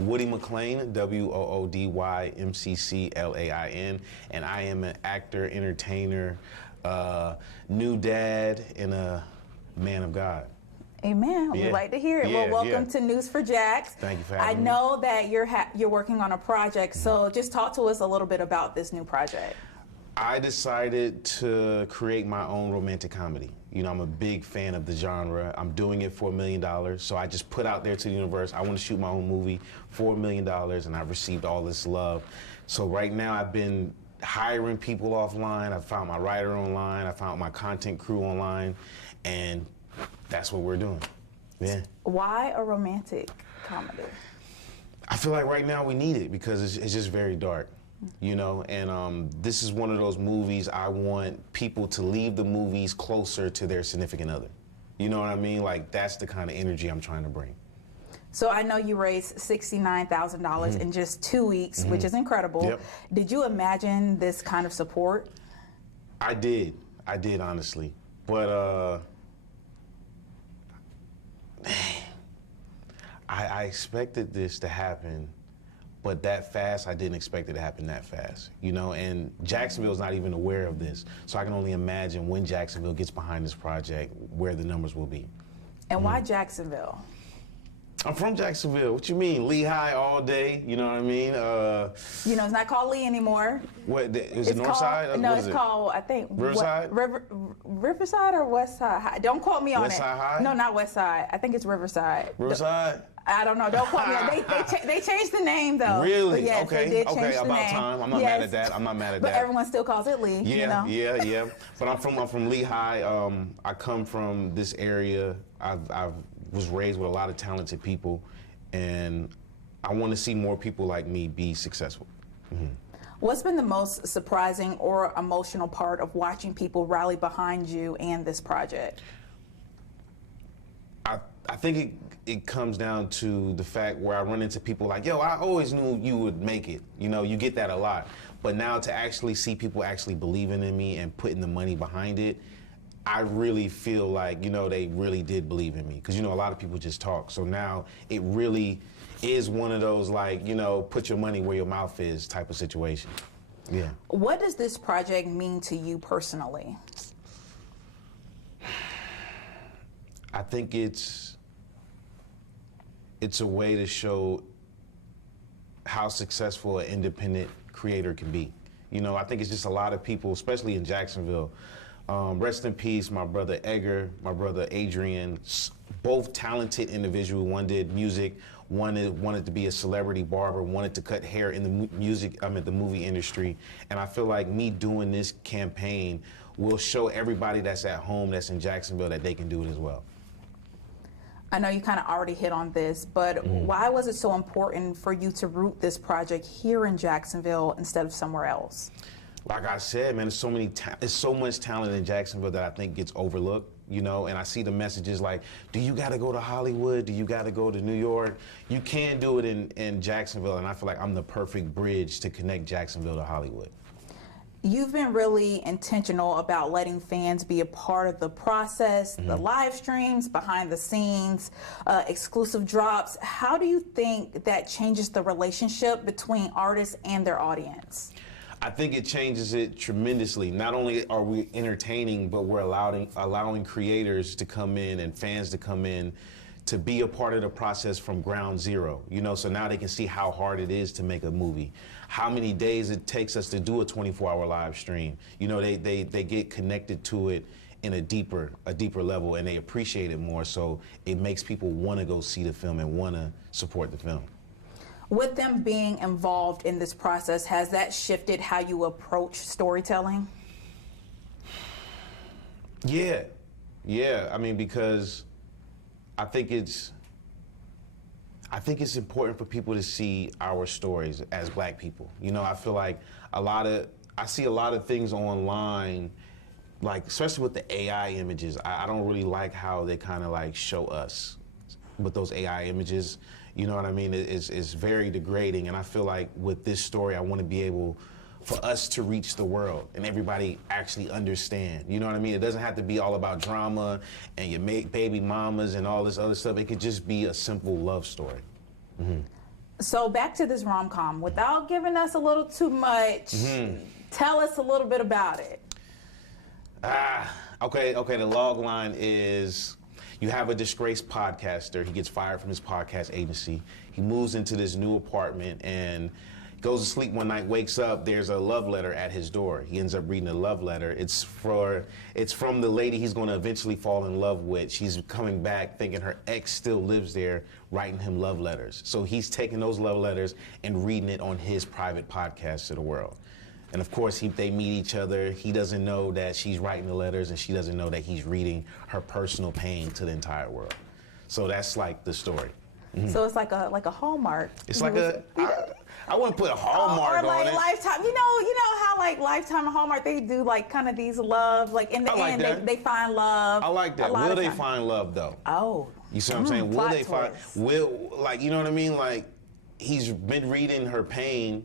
Woody McClain, WOODYMCCLAIN, and I am an actor, entertainer, new dad, and a man of God. Amen. Yeah. We'd like to hear it. Yeah, Well, welcome yeah. to News for Jax. Thank you for having me. I know that you're working on a project, so just talk to us a little bit about this new project. I decided to create my own romantic comedy. You know, I'm a big fan of the genre. I'm doing it for $1 million. So I just put out there to the universe, I want to shoot my own movie for $1 million, and I've received all this love. So right now I've been hiring people offline. I found my writer online. I found my content crew online, and that's what we're doing. Yeah. Why a romantic comedy? I feel like right now we need it because it's just very dark. You know, and this is one of those movies I want people to leave the movies closer to their significant other. You know what I mean? Like, that's the kind of energy I'm trying to bring. So I know you raised $69,000 in just 2 weeks, which is incredible. Yep. Did you imagine this kind of support? I did honestly. But I expected this to happen, but that fast, I didn't expect it to happen that fast, you know, and Jacksonville's not even aware of this. So I can only imagine when Jacksonville gets behind this project, where the numbers will be. And why Jacksonville? I'm from Jacksonville. What you mean? Lehigh all day, you know what I mean? You know, it's not called Lee anymore. What, is it North Side? No, What it's is it? called, I think, Riverside? Riverside or West Side High? Don't quote me on West it. Side High? No, not West Side. I think it's Riverside. Riverside? I don't know. Don't quote me. They changed the name though. Really? But yes, Okay. They did change Okay. the About name. time. I'm not mad at that. I'm not mad at But that. everyone still calls it Lee. Yeah, you know? yeah. But I'm from Lehigh. I come from this area. I was raised with a lot of talented people, and I want to see more people like me be successful. What's been the most surprising or emotional part of watching people rally behind you and this project? I think it comes down to the fact where I run into people like, yo, I always knew you would make it. You know, you get that a lot. But now to actually see people actually believing in me and putting the money behind it, I really feel like, you know, they really did believe in me. Because, you know, a lot of people just talk. So now it really is one of those, like, you know, put your money where your mouth is type of situation. Yeah. What does this project mean to you personally? I think it's a way to show how successful an independent creator can be. You know, I think it's just a lot of people, especially in Jacksonville. Rest in peace, my brother Edgar, my brother Adrian, both talented individuals. One did music, one wanted to be a celebrity barber, wanted to cut hair in the movie industry. And I feel like me doing this campaign will show everybody that's at home, that's in Jacksonville, that they can do it as well. I know you kind of already hit on this, but why was it so important for you to root this project here in Jacksonville instead of somewhere else? Like I said, man, there's so much talent in Jacksonville that I think gets overlooked, you know, and I see the messages like, do you got to go to Hollywood? Do you got to go to New York? You can do it in Jacksonville, and I feel like I'm the perfect bridge to connect Jacksonville to Hollywood. You've been really intentional about letting fans be a part of the process, the live streams, behind the scenes, exclusive drops. How do you think that changes the relationship between artists and their audience? I think it changes it tremendously. Not only are we entertaining, but we're allowing creators to come in and fans to come in to be a part of the process from ground zero. You know, so now they can see how hard it is to make a movie, how many days it takes us to do a 24-hour live stream. You know, they get connected to it in a deeper level, and they appreciate it more, so it makes people want to go see the film and want to support the film. With them being involved in this process, has that shifted how you approach storytelling? Yeah. I mean, because I think it's important for people to see our stories as Black people. You know, I feel like I see a lot of things online, like especially with the AI images. I don't really like how they kind of like show us with those AI images. You know what I mean? It's very degrading, and I feel like with this story, I want to be able for us to reach the world and everybody actually understand. You know what I mean? It doesn't have to be all about drama and your baby mamas and all this other stuff. It could just be a simple love story. So back to this rom-com, without giving us a little too much, tell us a little bit about it. Okay, the log line is you have a disgraced podcaster. He gets fired from his podcast agency. He moves into this new apartment and goes to sleep one night, wakes up, there's a love letter at his door. He ends up reading a love letter. It's from the lady he's going to eventually fall in love with. She's coming back thinking her ex still lives there, writing him love letters. So he's taking those love letters and reading it on his private podcast to the world. And of course, they meet each other. He doesn't know that she's writing the letters, and she doesn't know that he's reading her personal pain to the entire world. So that's like the story. So it's like a Hallmark. It's like I wouldn't put a Hallmark or like on it. Lifetime. You know how like Lifetime and Hallmark, they do like kind of these love, like in the end they find love. I like that. Will they find love though? Oh. You see what I'm saying? Will they find? Twist. You know what I mean? Like he's been reading her pain,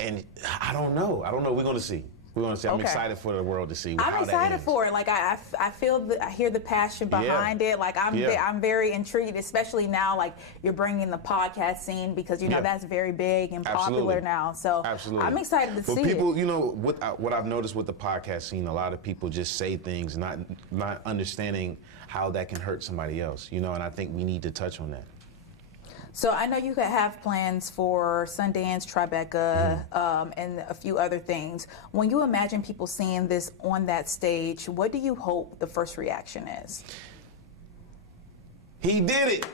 and I don't know. We're gonna see. I'm excited for the world to see. I'm excited for it. Like I feel I hear the passion behind it. Like I'm very intrigued, especially now. Like you're bringing the podcast scene because that's very big and popular now. So I'm excited to see people, it. What I've noticed with the podcast scene, a lot of people just say things not understanding how that can hurt somebody else. And I think we need to touch on that. So I know you could have plans for Sundance, Tribeca, and a few other things. When you imagine people seeing this on that stage, what do you hope the first reaction is? He did it.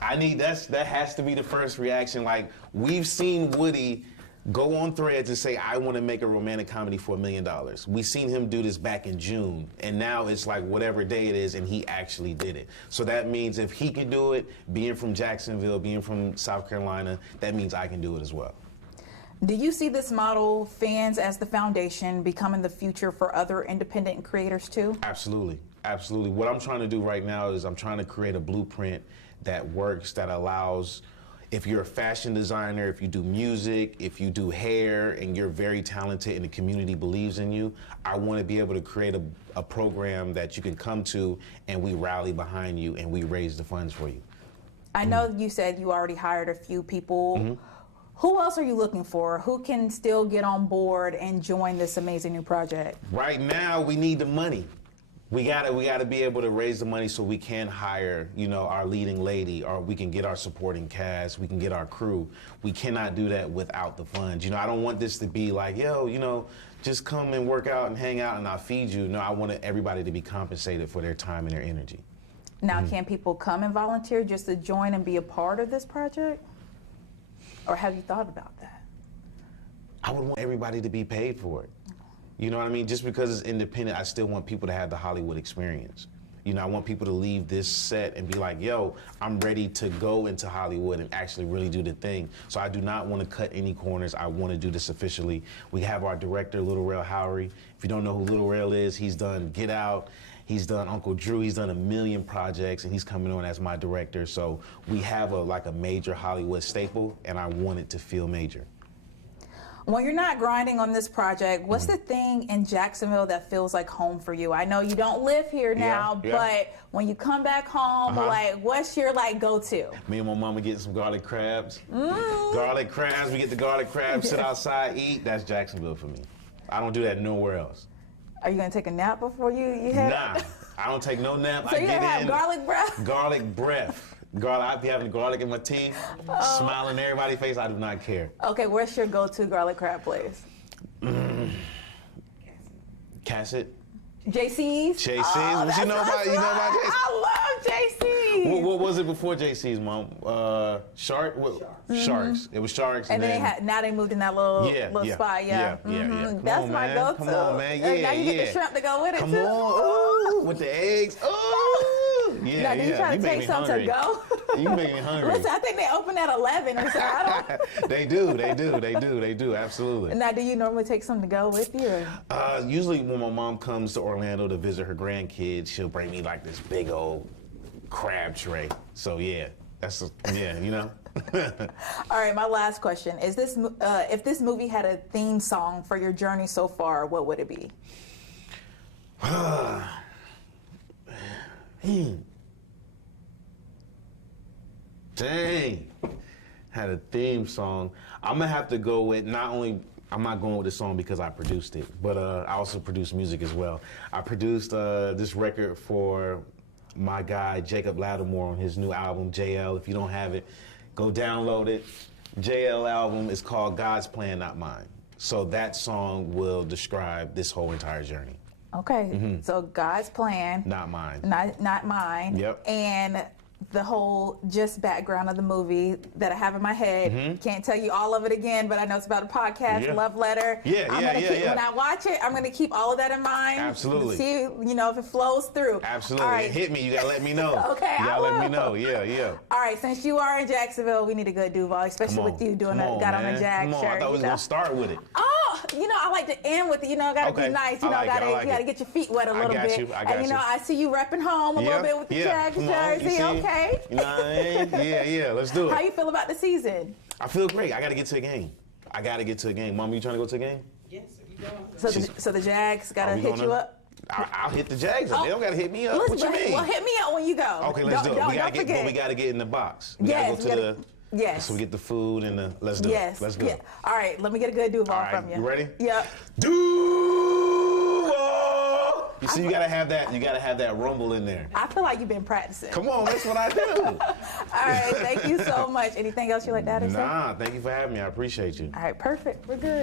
That has to be the first reaction. Like we've seen Woody go on Threads and say, I want to make a romantic comedy for $1 million. We've seen him do this back in June, and now it's like whatever day it is, and he actually did it. So that means if he can do it, being from Jacksonville, being from South Carolina, that means I can do it as well. Do you see this model, fans as the foundation, becoming the future for other independent creators too? Absolutely. Absolutely. What I'm trying to do right now is I'm trying to create a blueprint that works, that allows, if you're a fashion designer, if you do music, if you do hair, and you're very talented and the community believes in you, I want to be able to create a program that you can come to and we rally behind you and we raise the funds for you. I know you said you already hired a few people. Who else are you looking for? Who can still get on board and join this amazing new project? Right now, we need the money. We gotta be able to raise the money so we can hire, our leading lady, or we can get our supporting cast, we can get our crew. We cannot do that without the funds. I don't want this to be like, just come and work out and hang out and I'll feed you. No, I want everybody to be compensated for their time and their energy. Now, can people come and volunteer just to join and be a part of this project? Or have you thought about that? I would want everybody to be paid for it. You know what I mean? Just because it's independent, I still want people to have the Hollywood experience. I want people to leave this set and be like, yo, I'm ready to go into Hollywood and actually really do the thing. So I do not want to cut any corners. I want to do this officially. We have our director, Little Rail Howery. If you don't know who Little Rail is, he's done Get Out, he's done Uncle Drew, he's done 1 million projects, and he's coming on as my director. So we have a major Hollywood staple, and I want it to feel major. When you're not grinding on this project, what's the thing in Jacksonville that feels like home for you? I know you don't live here now, but when you come back home, what's your go-to? Me and my mama getting some garlic crabs. Garlic crabs, we get the garlic crabs, sit outside, eat. That's Jacksonville for me. I don't do that nowhere else. Are you gonna take a nap before you head? Nah, I don't take no nap. So you have garlic breath? Garlic breath. I be having garlic in my teeth, smiling in everybody's face. I do not care. Okay, where's your go-to garlic crab place? Cassett. JC's? JC's. What you know about JC's? I love JC's. What was it before JC's, Mom? Sharks. It was Sharks. And then now they moved in that little spot. Yeah. That's my go-to. Come on, man. Now you get the shrimp to go with it too. Come on. Ooh, with the eggs. Ooh. Now, do you try to take something to go? You make me hungry. Listen, I think they open at 11 or so. They do, absolutely. Now, do you normally take something to go with you? Usually when my mom comes to Orlando to visit her grandkids, she'll bring me this big old crab tray. So All right, my last question is this: if this movie had a theme song for your journey so far, what would it be? Dang. had a theme song. I'm gonna have to go with I'm not going with the song because I produced it, but I also produced music as well. I produced this record for my guy Jacob Lattimore on his new album JL. If you don't have it, go download it. JL album is called God's Plan, Not Mine. So that song will describe this whole entire journey. Okay, so God's plan, Not mine. not mine. Yep. And the whole just background of the movie that I have in my head. Can't tell you all of it again, but I know it's about a podcast, Yeah. love letter. Yeah. When I watch it, I'm gonna keep all of that in mind. Absolutely. See, if it flows through. Absolutely. All right. Hit me. You gotta let me know. Okay, You I gotta let me will. know. Yeah. All right, since you are in Jacksonville, we need a good Duval, especially with you doing got on a Jag Come on. shirt. I thought we was gonna start with it. Oh, I like to end with it. Gotta Okay. be nice. I like it. I like You gotta it. get your feet wet a little got bit. you. I got And you. I see you repping home a little bit with the Jag Come on. You jersey. see? Okay. You know what I mean? Yeah. Let's do How it. you feel about the season? I feel great. I gotta get to a game. Mom, you trying to go to a game? Yes, if you don't. So the Jags gotta Are we hit gonna- you up. I'll hit the Jags up. They don't gotta hit me up. What you mean? Well, hit me up when you go. Okay, let's do it. Don't We forget. gotta get in the box. We Yes, gotta go to yes. So we get the food and let's do Yes. it. Let's do yeah. it. All right, let me get a good Duval All right, from you. you ready? Yep. Duval! You see, you gotta have that rumble in there. I feel like you've been practicing. Come on, that's what I do. All right, thank you so much. Anything else you'd like to add or say? Nah, thank you for having me. I appreciate you. All right, perfect. We're good.